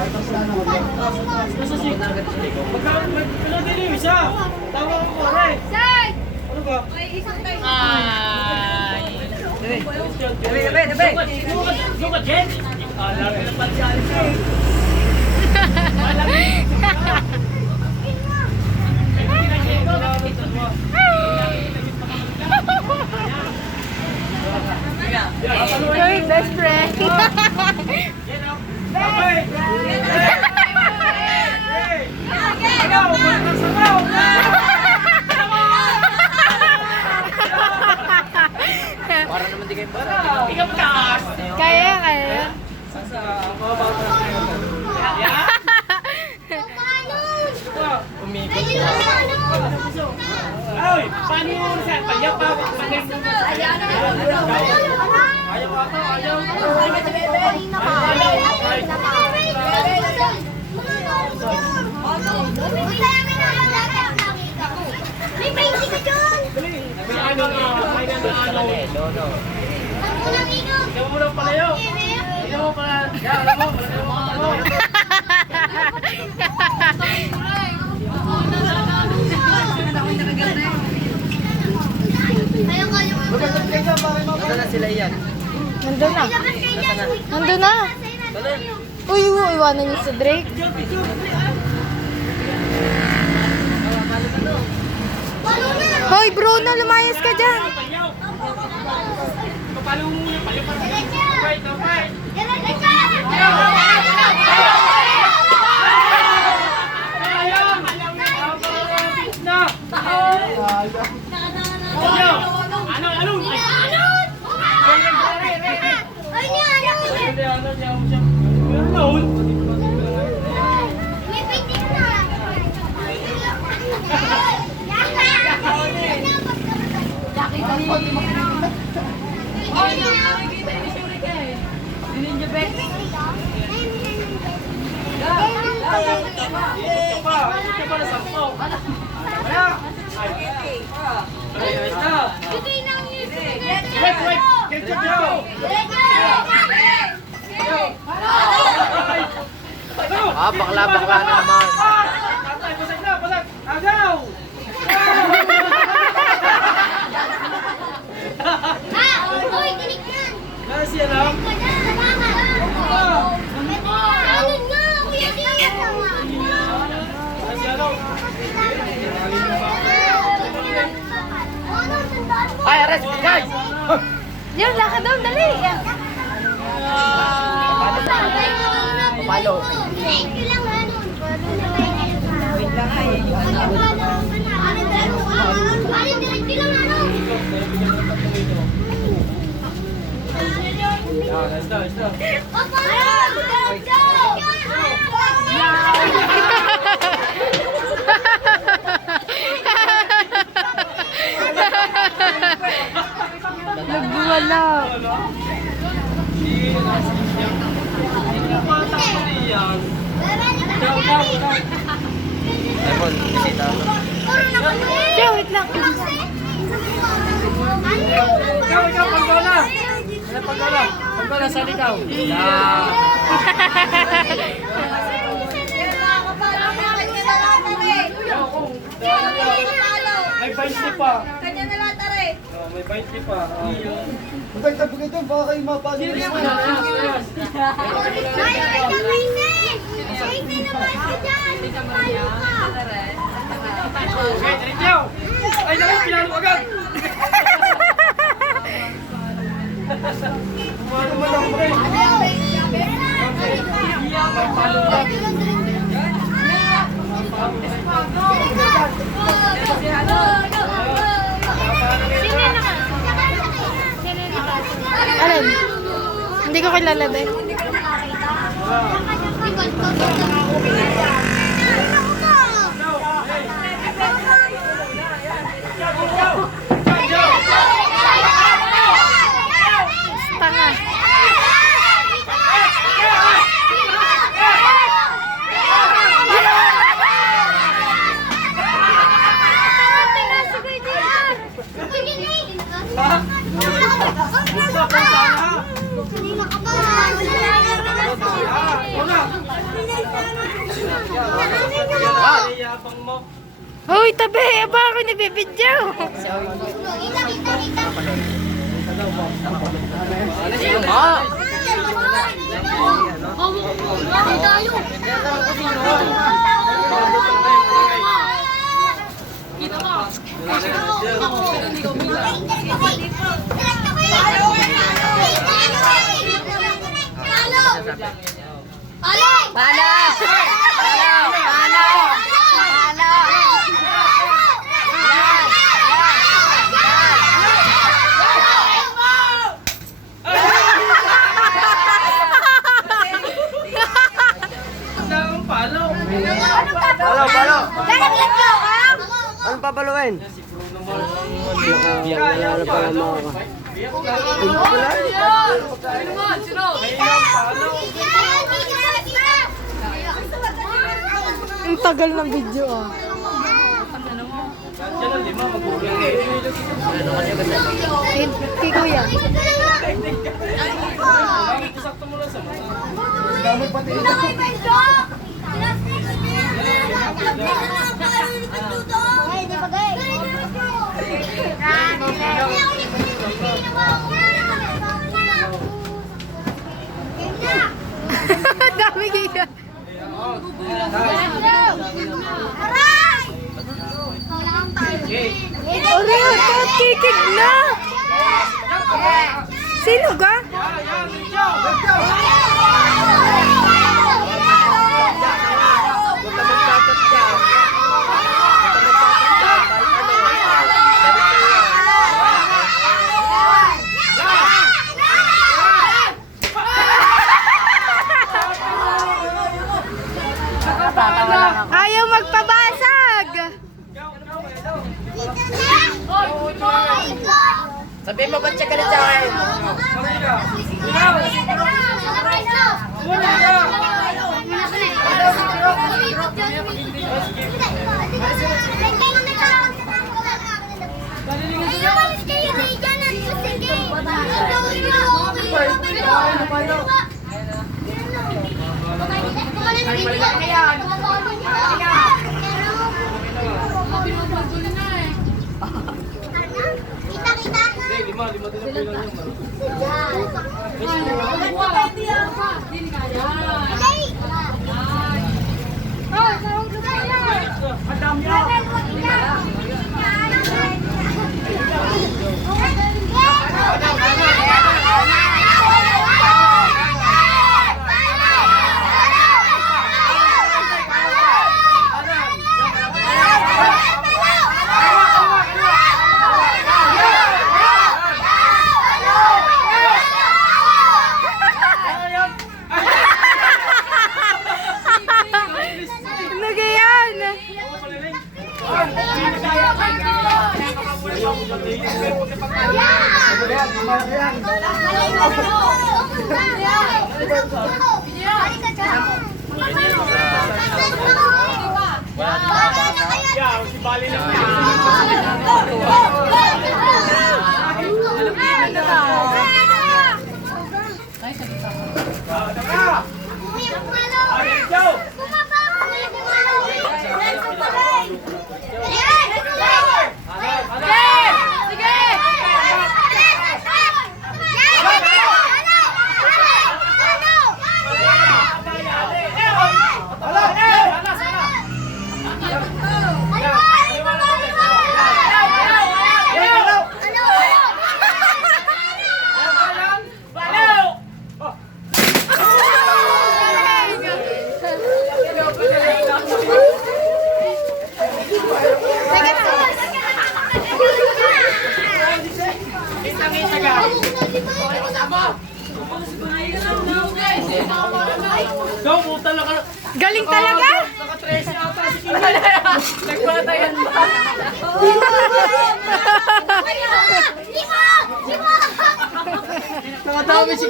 Magkano din yung isa? Tama ko po, Ray. Ano ba? Ay. Dabe. Yung ka, Jen? Lagi na pala si Alice. Your best friend. Para naman di kayo basta. Ikaw taas. Kaya, kaya. Umikot. Ay, paano mo sa payaw pa? Ayaw ako, ayaw. May baby ka dyan! Ano? Talaga eh, lono. Ang unang inom! Ikaw mo lang pala yun. Ikaw mo pala. Yan, alam mo. Nasaan na sila yan? Nandun na. Nandun na. Uy, iwanan niyo si Drake. Hoy, Bruno, lumayas ka dyan. Papalo mo muna. Wait. Bakla na naman. Basag! Agaw! Kasi alam? Kasi alam? Ay, arrest guys! Yan, lakad daw, dali. Palo. Nagbuwala. Lemon, bisita. Siya, wait lang. Ikaw, pagbola! Ano pagbola? Pagbola, saan ikaw? May 20 pa. Kanya na lahat tare. Oh, may 20 pa. Maganda po ito, baka kayo mapalo. Ay, ka Maisen! Maisen naman ka dyan! Tayo ka! Okay, Rinjaw! Ay, naku, pinalo agad! Kumano mo lang, pre. Palo lang. Alin? Hindi ko kilala din. Tanga. Kanina ka ba? yabang mo. Hoy, tabi! Aba ako nabibidyo! Kita, kita, kita. Ano sino mo? Palo. Palo. Anong papaluin? Ang tagal ng video ah. Yan ang lima, mag-ulang eh. Kay kuya. Bakit sakto mo lang sa mga? Dami pati ito. Dami kaya. Oreo, kikig na! Sino ka? Ayaw magpabasag! Sabihin mo ba't siya galit sa akin? Kita, kita. Lima din ang bilang yung Ano ganyan? si Bali lang Go, puta lang ka. Galing talaga? Naka-13 ata si Kini. Nagpatayan ba? Lima! Lima! Nakadami si